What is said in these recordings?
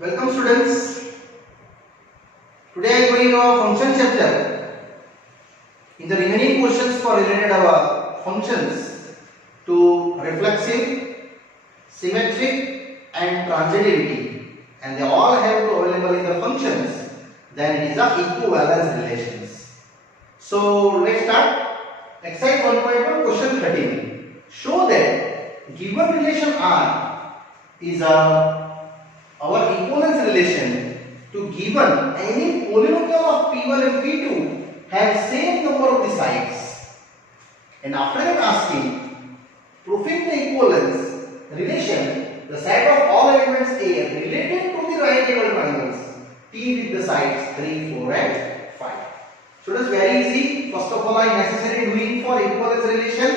Welcome students. Today I am going our function chapter. In the remaining questions for related our functions to reflexive, symmetric and transitivity, and they all have to available in the functions. Then it is a equivalence relations. So let's start. Exercise 1.1 question 13. Show that given relation R is our equivalence relation to given any polynomial of P1 and P2 have same number of the sides. And after that asking, proving the equivalence relation, the side of all elements A related to the right angle triangles T with the sides 3, 4 and 5. So it is very easy. First of all, I necessary doing for equivalence relation,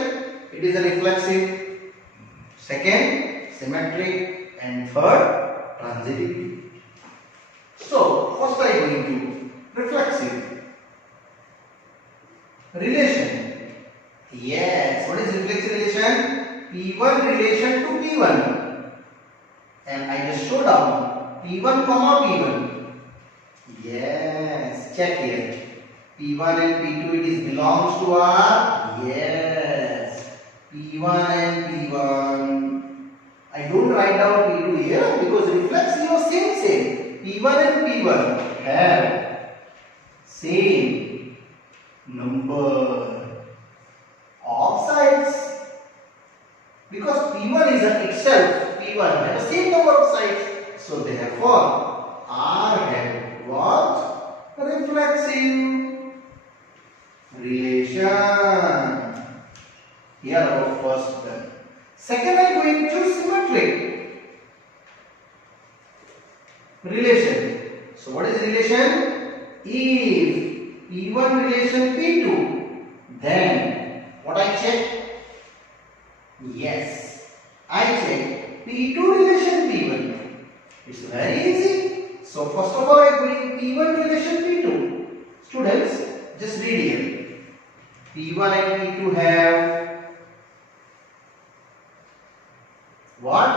it is a reflexive, second symmetric and third transitivity. So first I am going to reflexive relation. Yes, what is reflexive relation? P1 relation to P1, and I just show down P1 comma P1. Yes, check here. P1 and P2 it is belongs to R. Yes, P1 and P1. I don't write down P2 here because reflexive or same. P1 and P1 have same number of sides because P1 is itself P1 have the same number of sides. So therefore R have what? Reflexive relation. Here our first one. Second I am going to symmetric relation. So what is relation? If P1 relation P2, then what I check? Yes, I check P2 relation P1. It's very easy. So first of all I bring P1 relation P2. Students, just read here. P1 and P2 have what?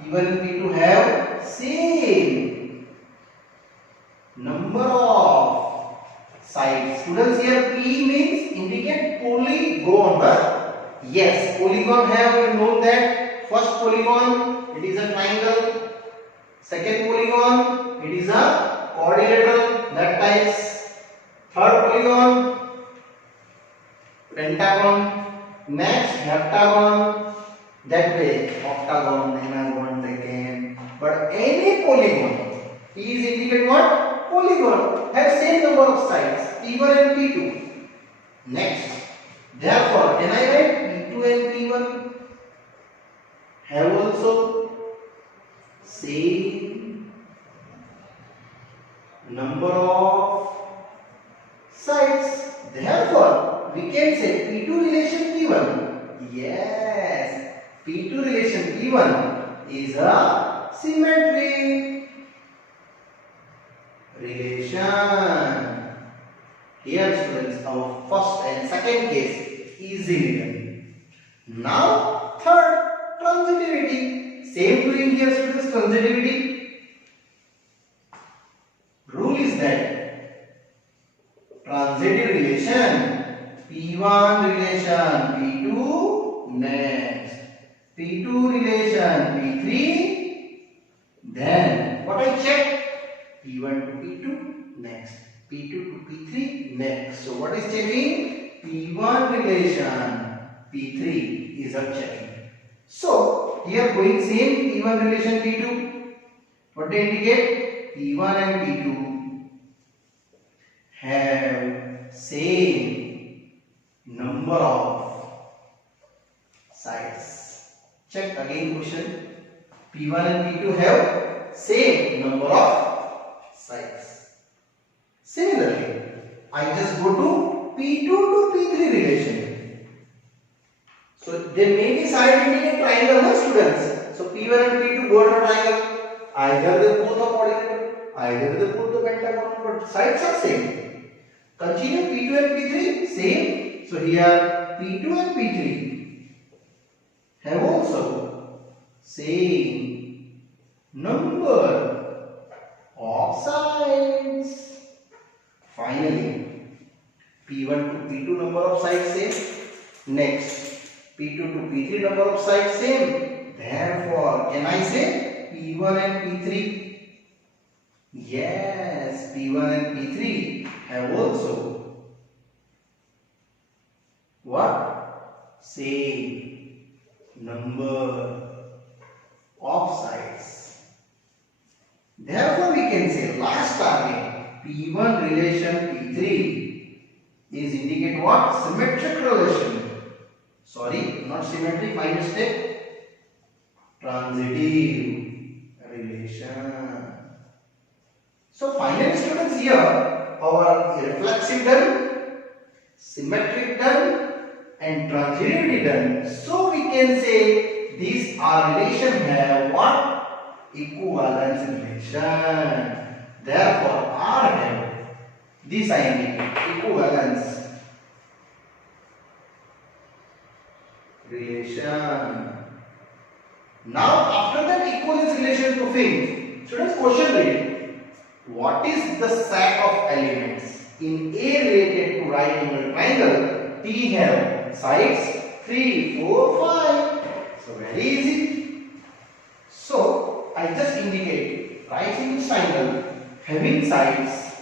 P1 and P2 have same number of sides. Students, here P means indicate polygon. Yes, polygon have known that first polygon it is a triangle, second polygon it is a quadrilateral, that types, third polygon pentagon, next heptagon, that way octagon, anagon again. But any polygon, P is indicate what? Polygon have same number of sides, P1 and P2. Next, therefore can I write P2 and P1 have also same number of sides. Therefore we can say P2 relation P1. Yes, P2 relation P1 is a symmetric relation. Here students, our first and second case easy written. Now third, transitivity. Same doing here students, transitivity. Rule is that transitive relation P1 relation P2 next, P2 relation P3, then what I check? P1 to P2 next, P2 to P3 next. So what is checking? P1 relation P3 is a checking. So here going same P1 relation P2. What they indicate? P1 and P2 have same number of sides. Check again question. P1 and P2 have same number of sides. Similarly, I just go to P2 to P3 relation. So there may be side indicate triangle, students. So P1 and P2 border triangle. Either they both are quadrilateral, either they both are pentagon, but sides are same. Continue P2 and P3 same. So here P2 and P3 have also same number Finally, P1 to P2 number of sides same. Next, P2 to P3 number of sides same. Therefore, can I say P1 and P3? Yes, P1 and P3 have also what? Same number of sides. Therefore, we can say last target P1 relation P3 is indicate what? Symmetric relation. Sorry, not symmetric, my mistake. Transitive relation. So finally students, here our reflexive done, symmetric done and transitivity done. So we can say these are relation have what? Equivalence relation. Therefore R have this I mean equivalence relation. Now after that equivalence relation proving, students question read. What is the set of elements in A related to right angle triangle? T have sides 3, 4, 5. So very easy. So I just indicate right angle triangle having sides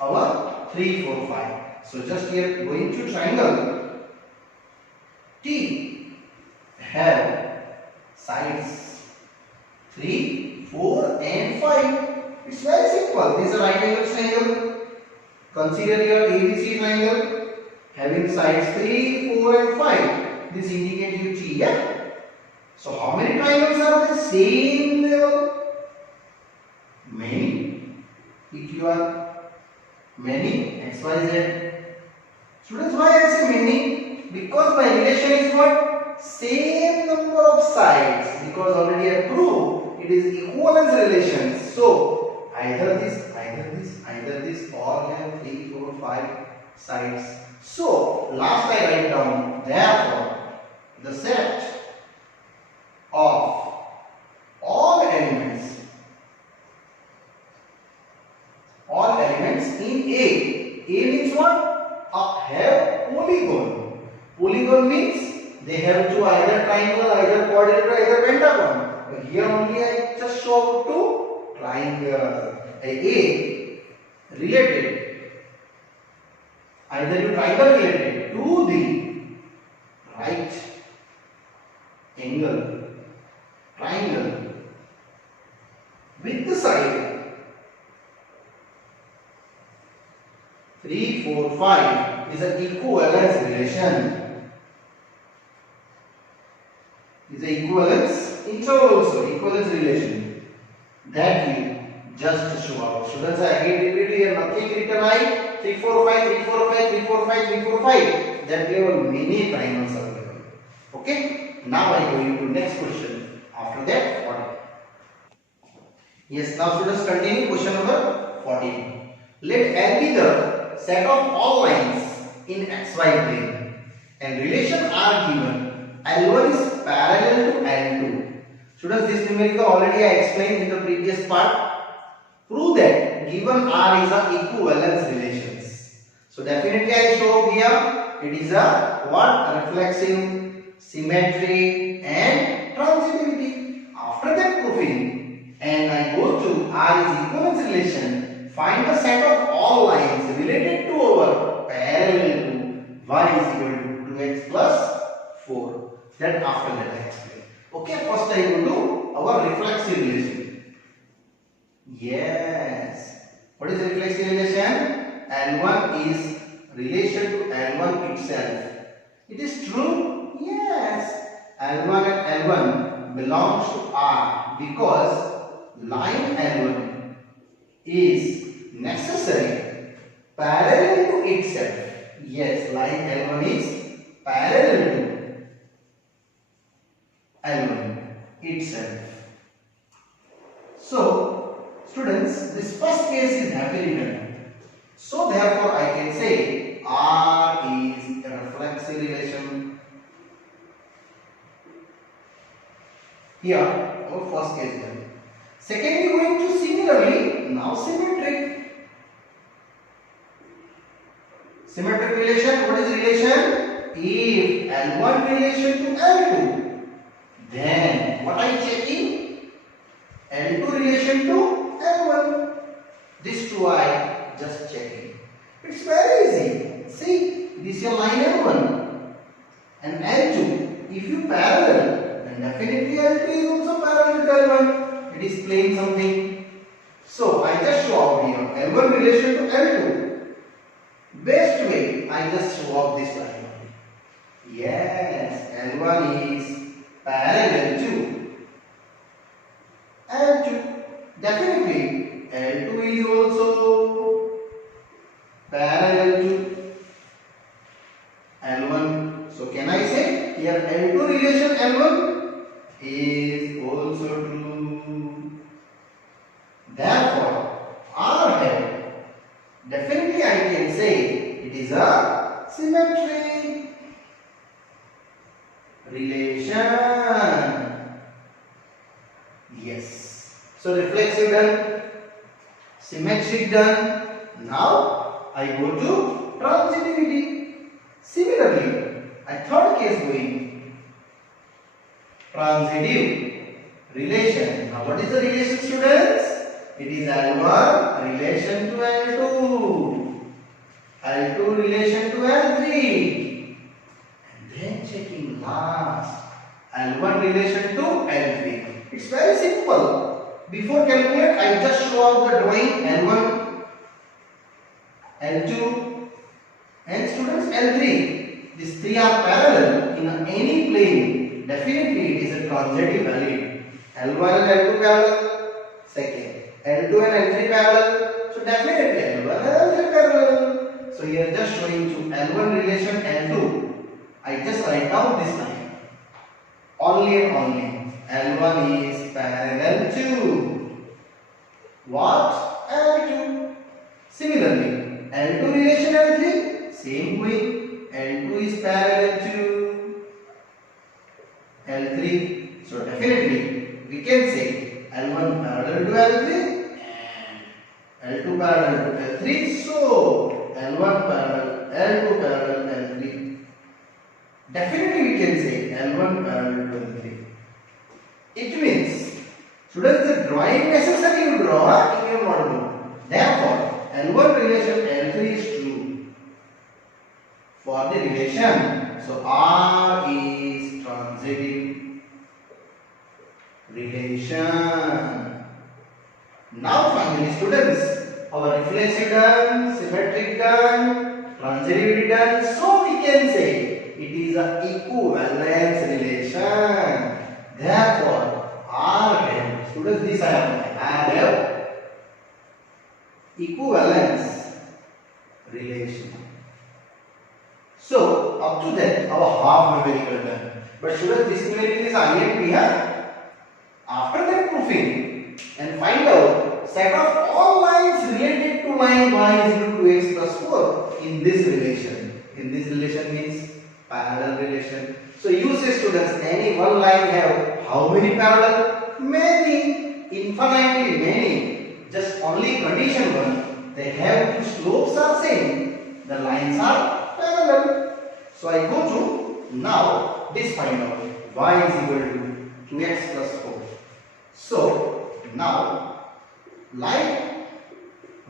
our 3, 4, 5. So just here going to triangle T have sides 3, 4 and 5. It's very simple. This is a right angle triangle. Consider your ABC triangle having sides 3, 4 and 5. This indicates you T. Yeah? So how many triangles are the same level? Many. If you are many, X, Y, Z. Students, why I say many? Because my relation is what? Same number of sides. Because already I proved it is equivalence relation. So either this, all have 3, 4, 5 sides. So last I write down, therefore the set of all elements in A means what? Have polygon. Polygon means they have to either triangle, either quadrilateral, either pentagon. But here only I just show to triangle. A related, either you triangle related to the right angle triangle with the side 3, 4, 5 is an equivalence relation. Is an equivalence interval also, equivalence relation that we just show out. Students, I again repeat here, nothing written I 3, 4, 5, 3, 4, 5, 3, 4, 5, 3, 4, 5. That we have many triangles available. Okay. Now I go into next question. After that, 14. Yes. Now students, continue question number 14. Let L be the set of all lines in XY plane, and relation are given. L1 is parallel to L2. Students, this numerical already I explained in the previous part. Prove that given R is a equivalence relations. So definitely I show here it is a what? Reflexive, symmetry and transitivity. After that proving, and I go to R is equivalence relation, find the set of all lines related to our parallel to y is equal to 2x plus 4. Then after that I explain. Okay, first I go to our reflexive relation. Yes. What is reflexive relation? L1 is relation to L1 itself. It is true? Yes. L1 and L1 belongs to R because line L1 is necessary parallel to itself. Yes, line L1 is parallel to L1 itself. So students, this first case is happily done. So therefore I can say R is a reflexive relation. Here our first case done. Secondly, going to similarly now symmetric. Symmetric relation, what is relation? If L1 relation to L2, then what I checking? L2 relation to L1. This two I just checking. It's very easy. See, this is your line L1 and L2. If you parallel, then definitely L2 is also parallel to L1. It is playing something. So I just show out here L1 relation to L2. Best way, I just show up this line. Yes, L1 is parallel to L2. Definitely, L2 is also parallel to L1. So can I say here L2 relation L1 is also true. Therefore, R head. Definitely I can say it is a symmetric relation. Yes. So reflexive done, symmetric done. Now I go to transitivity. Similarly, a third case going. Transitive relation. Now what is the relation, students? It is L1 relation to L2, L2 relation to L3, and then checking last L1 relation to L3. It's very simple. Before calculate, I just show out the drawing L1, L2, and students L3. These three are parallel in any plane. Definitely, it is a transitive valid. L1 and L2 parallel. Second. L2 and L3 parallel, so definitely L1 and L3 parallel. So here just showing to L1 relation L2, I just write down this line. Only and only L1 is parallel to what? L2. Similarly, L2 relation L3, same way, L2 is parallel to L3. So definitely we can say L1 parallel to L3. L2 parallel to L3, so L1 parallel, L2 parallel, L3. Definitely we can say L1 parallel to L3. It means, students, the drawing necessary you draw in your notebook. Therefore, L1 relation L3 is true for the relation. So R is transitive relation. Now finally, students, our reflexive done, symmetric done, transitivity done. So we can say it is an equivalence relation. Therefore, R have, students, this I have equivalence relation. So up to that, our half numerical done. But students, this numerical is IMP here. After that proofing and find out set of all lines related to line y is equal to 2x plus 4 in this relation. In this relation means parallel relation. So you say, students, any one line have how many parallel? Many, infinitely many. Just only condition one. They have two slopes are same. The lines are parallel. So I go to now this find out y is equal to 2x plus 4. So now line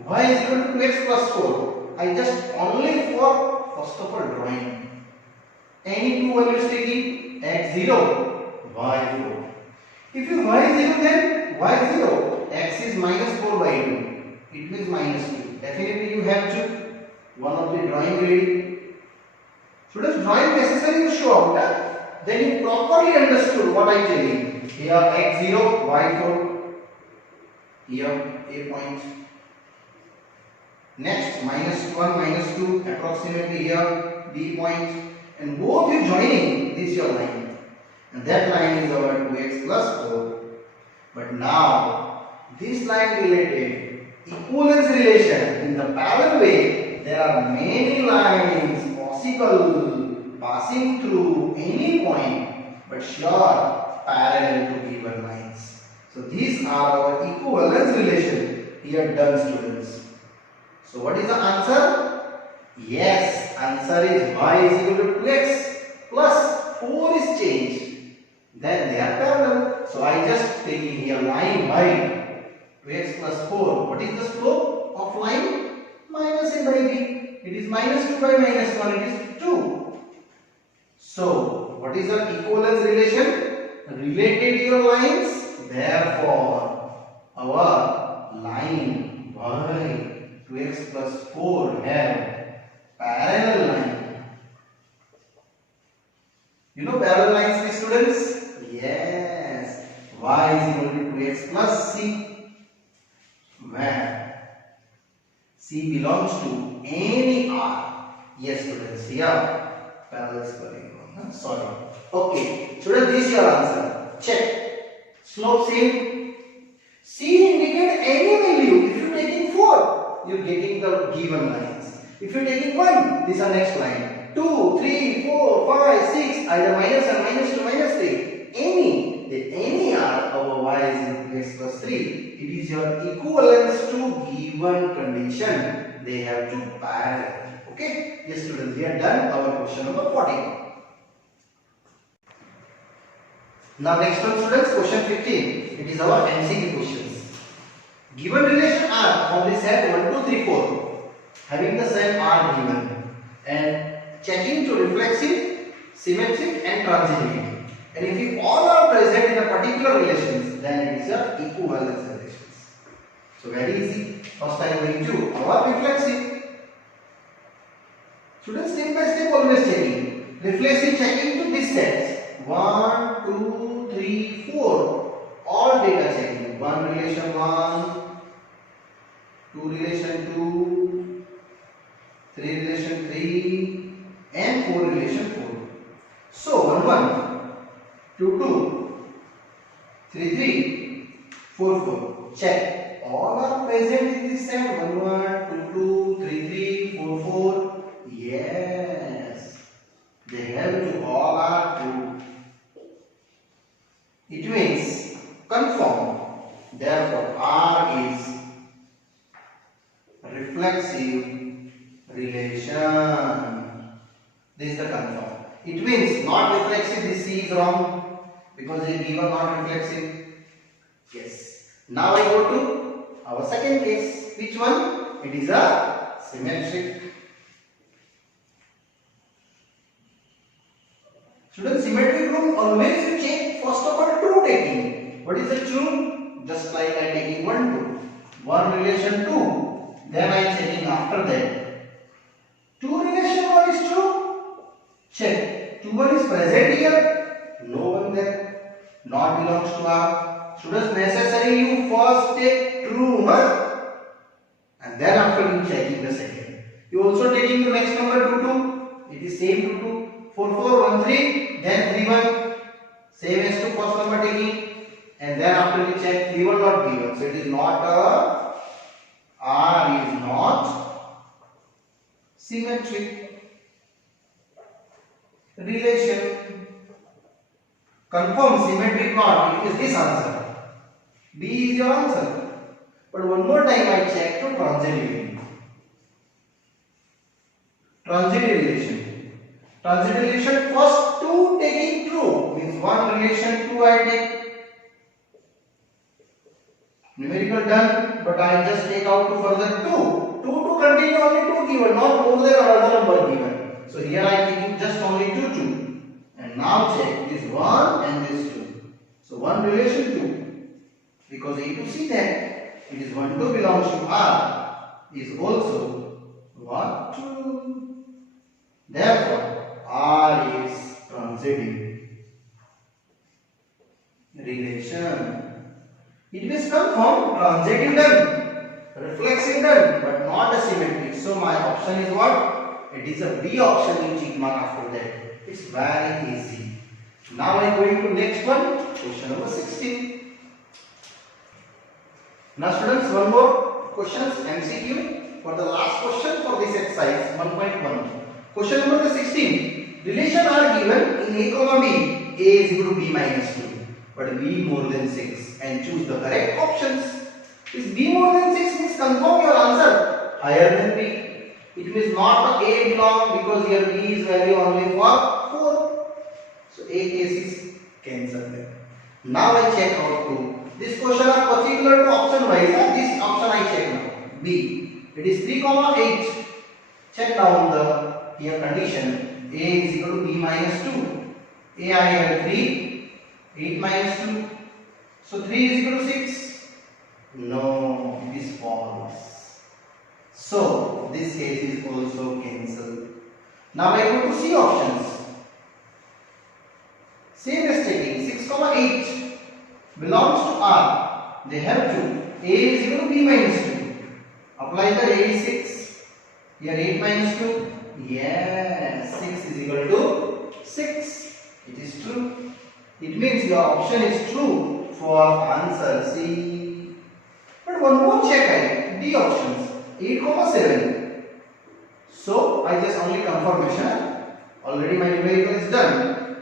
y is equal to 2x plus 4. I just only for first of all drawing any two values taking x0, y4. If you y0 then y0, x is minus 4 by 2. It means minus 2. Definitely you have to one of the drawing ready. Students, drawing necessary you show out. Then you properly understood what I tell you. Here x0, y4. Here a point. Next minus 1, minus 2 approximately here b point. And both you joining this your line. And that line is our 2x plus 4. But now this line related equivalence relation in the parallel way, there are many lines possible passing through any point, but sure parallel to given lines. So these are our equivalence relation here done, students. So what is the answer? Yes, answer is y is equal to 2x plus 4 is changed. Then they are parallel. So I just taking here line y 2x plus 4. What is the slope of line? Minus a by b. It is minus 2 by minus 1. It is 2. So what is the equivalence relation? Related your lines. Therefore, our line y 2x plus 4 have parallel line. You know parallel lines, my students? Yes. Y is equal to 2x plus c, where c belongs to any r. Yes, students. Here parallel spelling. Sorry. Okay. Students, this is your answer. Check. Slope same. C indicate any value. If you are taking 4, you are getting the given lines. If you are taking 1, this is our next line. 2, 3, 4, 5, 6, either minus and minus to minus 3. Any are over y is equal to x plus 3. It is your equivalence to given condition. They have to parallel. Okay? Yes, students, we are done our question number 14. Now next one, students, question 15. It is our MCQ questions. Given relation R from the set 1, 2, 3, 4, having the set R given, and checking to reflexive, symmetric and transitivity. And if we all are present in a particular relations, then it is a equivalence relations. So very easy. First I am going to our reflexive. Students, step by step always checking. Reflexive checking to this set. 1, 2, 3, 4. All data checking. 1 relation 1, 2 relation 2, 3 relation 3, and 4 relation 4. So 1, 1, 2, 2, 3, 3, 4, 4. Check. All are present in this set. 1, 1, 2, 2, 3, 3, 4, 4. Yes. They have to all are true. It means conform. Therefore, R is reflexive relation. This is the conform. It means not reflexive. This C is wrong because it is given not reflexive. Yes. Now I go to our second case. Which one? It is a symmetric. Students, symmetric rule always you check first of all true taking. What is the true? Just like I taking 1, 2. 1 relation 2. Then I am checking after that. 2 relation 1 is true. Check. 2 1 is present here. No one there. Not belongs to R. Students, necessary you first take true. And then after you checking the second. You also taking the next number 2, 2. It is same 2, 2. 4, 4, 1, 3, then 3, 1, same as to first number taking, and then after we check 3, 1 not given. So it is not a, R is not symmetric relation. Confirm symmetric not, it is this answer. B is your answer. But one more time I check to transitivity. Transitive relation. Transitive relation, first 2 taking true means 1 relation 2 I take. Numerical done, but I just take out to further 2. 2 to continue only 2 given, not more than another number given. So here I am taking just only 2, 2. And now check this 1 and this 2. So 1 relation 2. Because A to C that it is 1, 2 belongs to R is also 1, 2. Therefore, R is transitive relation. It is confirmed, transitive done, reflexive done, but not a symmetric. So my option is what? It is a B option in tick mark after that. It's very easy. Now I am going to next one, question number 16. Now students, one more questions MCQ for the last question for this exercise 1.1. Question number 16. Relation are given in A comma B. A is equal to B minus 2. But B more than 6. And choose the correct options. Is B more than 6 means confirm your answer higher than B. It means not A belong because here B is value only for 4. So A case is cancelled there. Now I check out 2. This question are particular to option wise. This option I check now. B. It is 3, 8. Check down the here condition. A is equal to B minus 2. A I have 3. 8 minus 2. So 3 is equal to 6. No, it is false. So this case is also cancelled. Now I go to C options. Same as taking 6, 8 belongs to R. They have 2. A is equal to B minus 2. Apply the A is 6. Here 8 minus 2. Yes, 6 is equal to 6. It is true. It means your option is true for answer C. But one more check D options. 8, 7. So I just only confirmation. Already my numerical is done.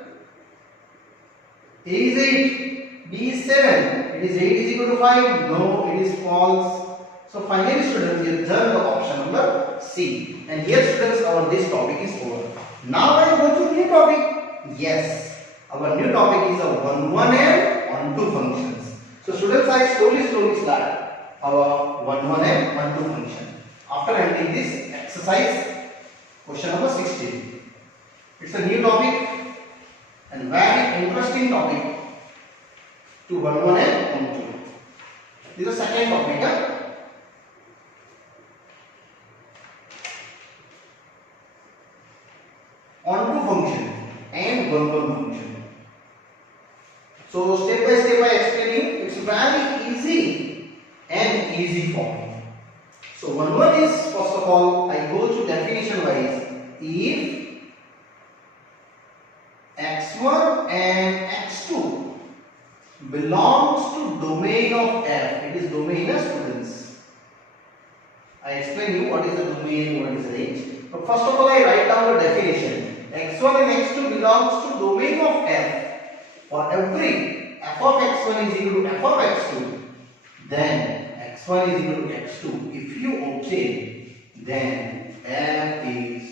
A is 8. B is 7. It is 8 is equal to 5. No, it is false. So finally students, you have done the option number C. And here students, our this topic is over. Now I go to new topic. Yes, our new topic is a 1 and 1 2 functions. So students, I slowly start our 1 and 1 2 function. After ending this exercise, question number 16. It's a new topic and very interesting topic to 1 and 1 2. This is the second topic. On to function and 1 function. So step by step I explain you. It's very easy and easy for me. So 1 is, first of all, I go to definition wise. If x1 and x2 belongs to domain of F, it is domain of students. I explain you what is the domain, what is the range. But first of all, I write down the definition. x1 and x2 belongs to domain of F. For every f of x1 is equal to f of x2, then x1 is equal to x2. If you obtain, then f is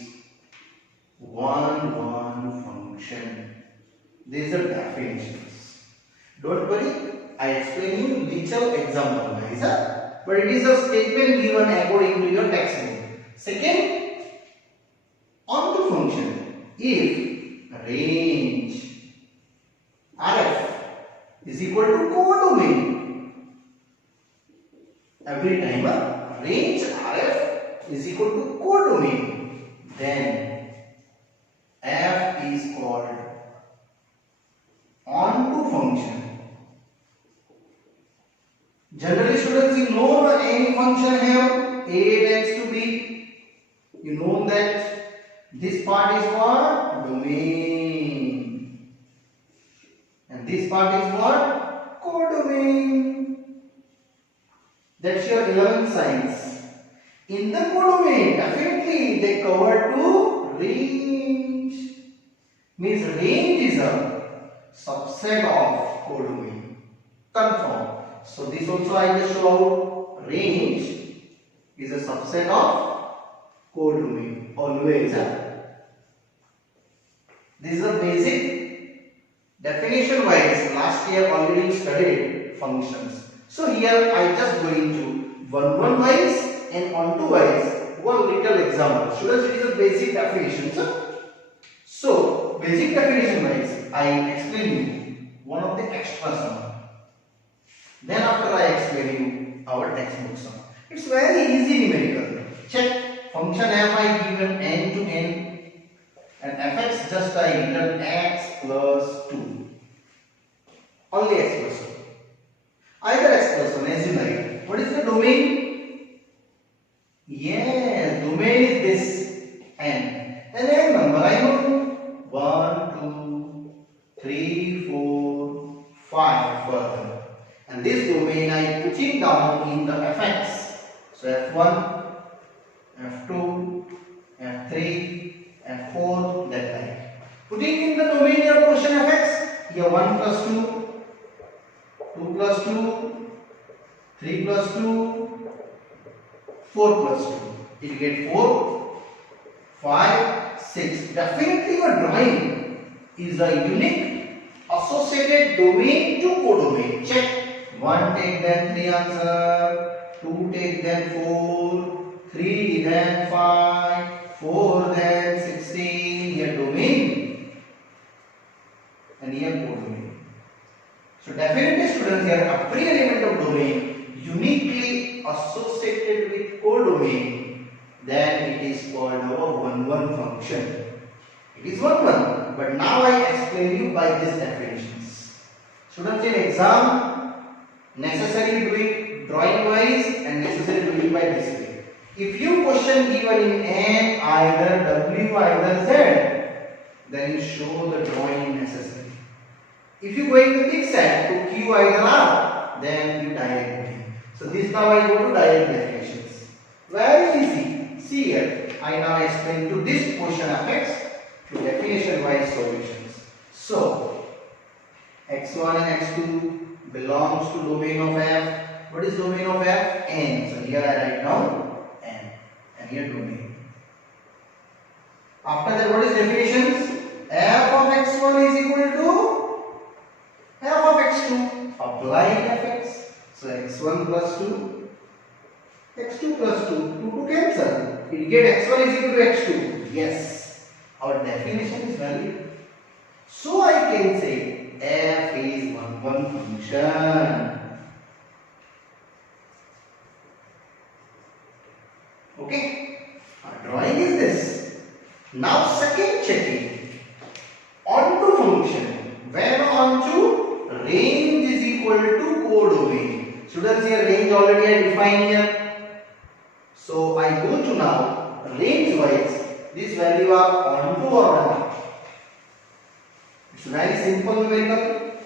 1 function. These are definitions. Don't worry, I explain you little example guys. But it is a statement given according to your textbook. Second, onto function. If range RF is equal to codomain, every time range RF is equal to codomain, then F is called onto function. Generally students, you know any function have A tends to B. You know that this part is what? Domain. And this part is what? Codomain. That's your 11th science. In the codomain, definitely they cover to range. Means range is a subset of codomain. Confirm. So this also I just show out. Range is a subset of codomain. Always. This is a basic definition wise. Last year already studied functions. So here I just going to 1 wise and on 2 wise one little example. Students, it is a basic definition. So basic definition wise I explain you one of the extra sum. Then after I explain you our textbook sum. It's very easy numerical. Check function f I given n to n. And fx just I written x plus 2. Only x plus 2. Either x plus 1 as you like. What is the domain? Yes, domain is this n. And n number I know 1, 2, 3, 4, 5 further. And this domain I putting down in the fx. So f1, f2, f3. F4 that type. Putting in the domain your question fx, here 1 plus 2, 2 plus 2, 3 plus 2, 4 plus 2. You get 4. 5, 6. Definitely your drawing is a unique associated domain to codomain. Check. 1 take then 3 answer, 2 take then 4, 3 then 5, 4 then 16. Here domain and here codomain. So definitely students, here a pre-element of domain uniquely associated with codomain, then it is called our 1-1 function. It is 1-1, but now I explain you by these definitions. Students, in exam, necessary doing drawing wise and necessary doing by display. If you question given in N, either W, either Z, then you show the drawing necessary. If you going to big set to Q, either R, then you direct doing. So this now I go to direct definitions. Very easy. See here, I now explain to this question of X to definition wise solutions. So x1 and x2 belongs to domain of F. What is domain of F? N. So here I write down N and here domain. After that, what is definitions? F of x1 is equal to F of x2. Applying fx. So x1 plus 2, x2 plus 2, 2 to cancel. You get x1 is equal to x2. Yes, our definition is valid. So I can say f is 1-1 function. Okay, our drawing is this. Now second checking. Onto function. When onto range is equal to codomain. Students, here range already I defined here. So I go to now range wise, this value are onto or not. It's very simple numerical.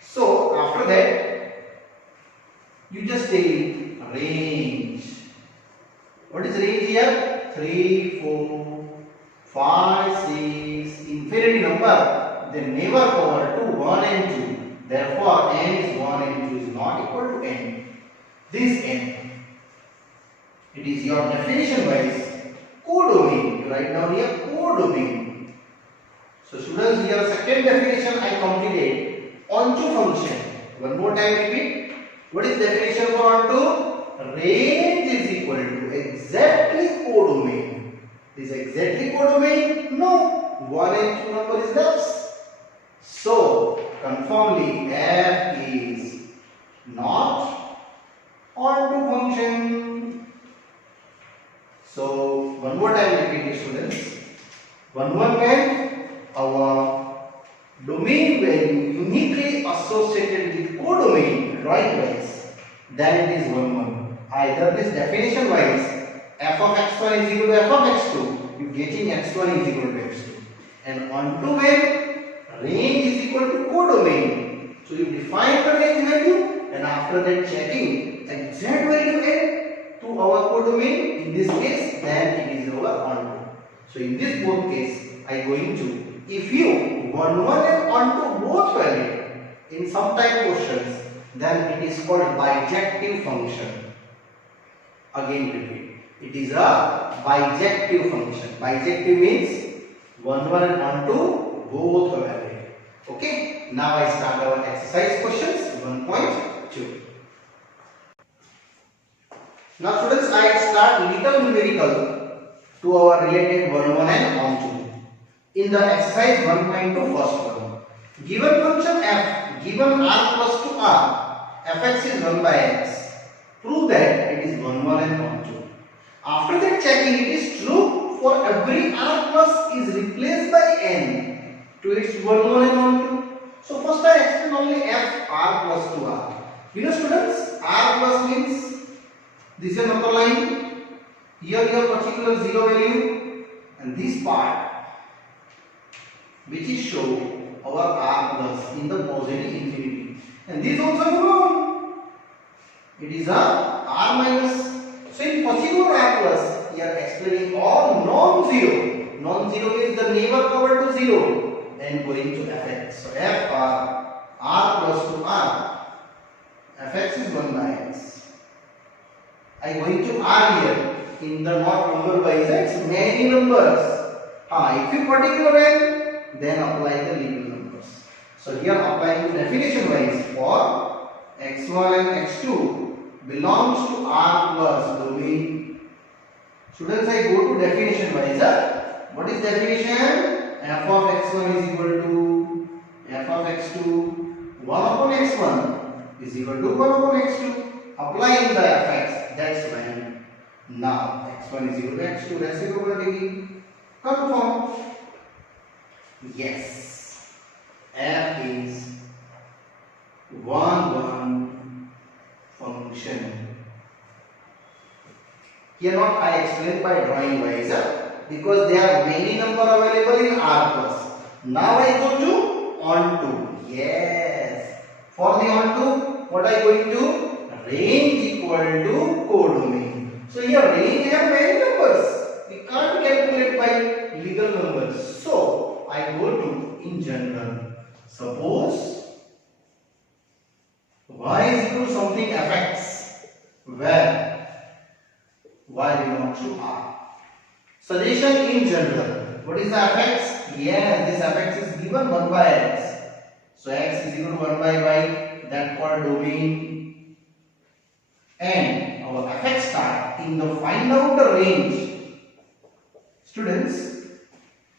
So after that, you just take range. What is range here? 3, 4, 5, 6, infinity number. They never cover to 1 and 2. Therefore, n is 1 and 2 is not equal to n. This n. It is your definition wise codomain. You write down here codomain. So students, here second definition I completed. Onto function. One more time repeat. What is definition for onto? Range is equal to exactly codomain. Is exactly codomain? No. 1 and 2 number is less. So conformly f is not onto function. So one more time repeat it, students. 1-1 when our domain value uniquely associated with codomain drawing wise, then it is 1-1. Either this definition wise f of x1 is equal to f of x2, you getting x1 is equal to x2. And onto when range is equal to codomain. So you define the range value and after that checking exact value n to our codomain. In this case, then it is our onto. So in this both case, I going to, if you 1-1 and onto both value in some type questions, then it is called bijective function. Again repeat. It is a bijective function. Bijective means 1-1 and onto both value. Okay. Now I start our exercise questions 1.2. Now students, I start little numerical to our related 1-1 and onto. In the exercise 1.2 first one, given function f given r plus 2r, fx is 1 by x. Prove that it is 1-1 and onto. After that checking, it is true for every r plus is replaced by n to its 1-1 and onto. So first I explain only f r plus 2r. You know students, r plus means this is another line. Here your particular zero value and this part which is show our r plus in the positive infinity. And this also known. It is a r minus. So in particular r plus, we are explaining all non-zero. Non-zero means the neighbor cover to 0 and going to fx. So f r plus to r, fx is 1 by x. I going to r here. in the not number wise, it's many numbers. If you particular n, then apply the legal numbers. So here applying definition wise for x1 and x2 belongs to R plus domain. Students, I go to definition wise. What is definition? F of x1 is equal to f of x2, 1 upon x1 is equal to 1 upon x2. Applying the fx, that's when now x1 is equal to x2, reciprocity. Confirm. Yes, f is 1 function. Here not I explained by drawing wise because there are many number available in R plus. Now I go to onto. Yes, for the onto, what I going to? Range equal to codomain. So here range have many numbers. We can't calculate by legal numbers. So I go to in general. Suppose y is equal to something fx where y belongs to R. Suggestion in general. What is the fx? Yes, this fx is given 1 by x. So x is equal to 1 by y. That called domain. And our fx start in the find out the range. Students,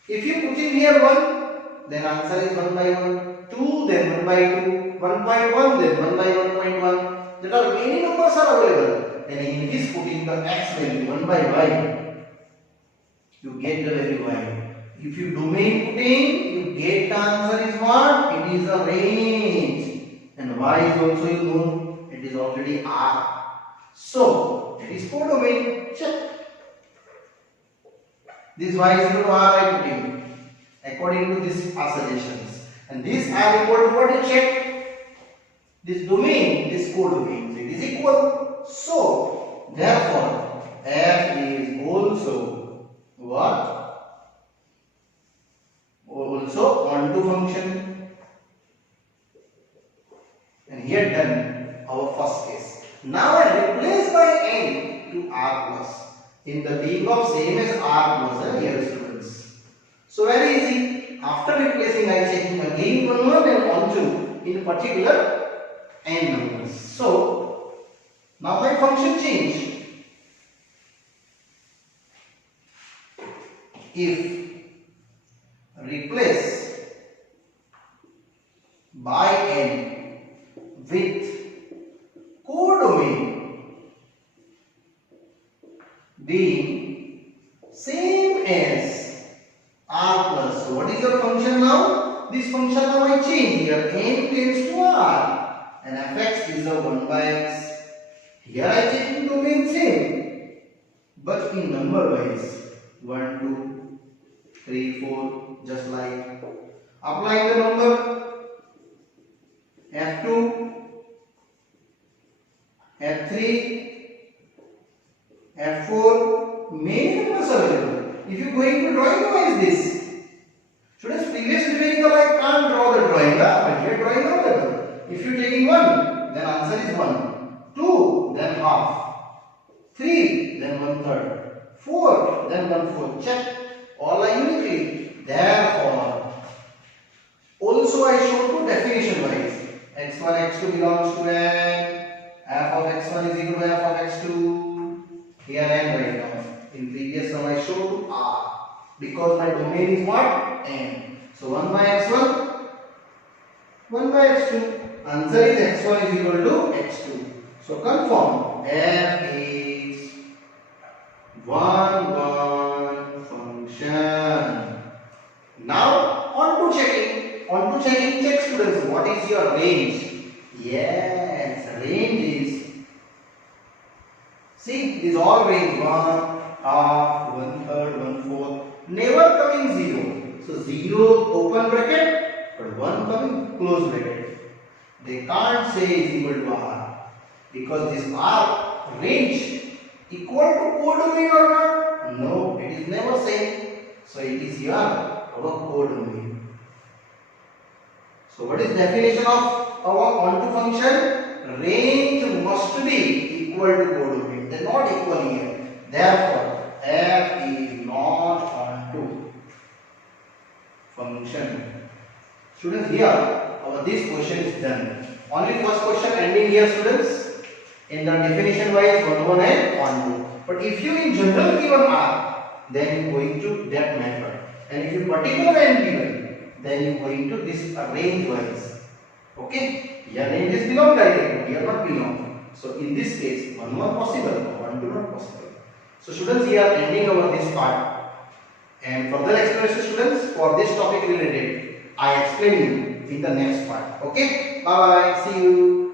if you put in here 1, then answer is 1 by 1. 2, then 1 by 2. 1.1, then 1 by 1.1. There are many numbers are available. Then in this putting the x value 1 by y, you get the value y. If you domain putting, you get the answer is what? It is a range. And y is also you know it is already R. So it is codomain. Check. This y is equal to R I put in according to this suggestions. And this R equal to what is check? This domain, this codomain. So it is equal. So therefore f is also what? Also onto function. And here done our first case. Now I replace by n to R plus. In the being of same as R plus here students. So very easy. After replacing I checking again one and onto in particular n numbers. So now my function change. If replace by n with codomain being same as R plus. So what is your function now? This function now I change here. N tends to R and fx is a 1 by x. Here I change in domain same, but in number wise 1, 2, 3, 4, just like applying the number f2, f3, f4, many numbers available. If you going to drawing, how is this? Students, previous numerical I can't draw the drawing, but here drawing available. If you taking 1, then answer is 1. 2, then half. 3, then 1/3. 4, then 1/4. Check. All are uniquely. Therefore, also I show to definition wise. x1, x2 belongs to n. F of x1 is equal to f of x2. Here n right now. In previous one I showed R because my domain is what? N. So 1 by x1, 1 by x2. Answer is x1 is equal to x2. So confirm f is 1 function. Now on to checking. On to checking, check students. What is your range? Yes, range is. See, it is all range 1, half, 1/3, 1/4. Never coming 0. So 0 open bracket, but 1 coming close bracket. They can't say is equal to R because this R range equal to codomain or not? No, it is never same. So it is here our codomain. So what is definition of our onto function? Range must be equal to codomain. They are not equal here. Therefore, f is not onto function. Students, here our this question is done. Only first question ending here, students. In the definition wise, 1 1 and 1 2. But if you in general given R, then you going to that method. And if you particular and given, then you going to this range wise. Okay? Here range is belong directly, here not belong. So in this case, 1 1 possible, 1 2 not possible. So students, here ending our this part. And further explanation, students, for this topic related, I explain you in the next part. Okay? Bye bye. See you.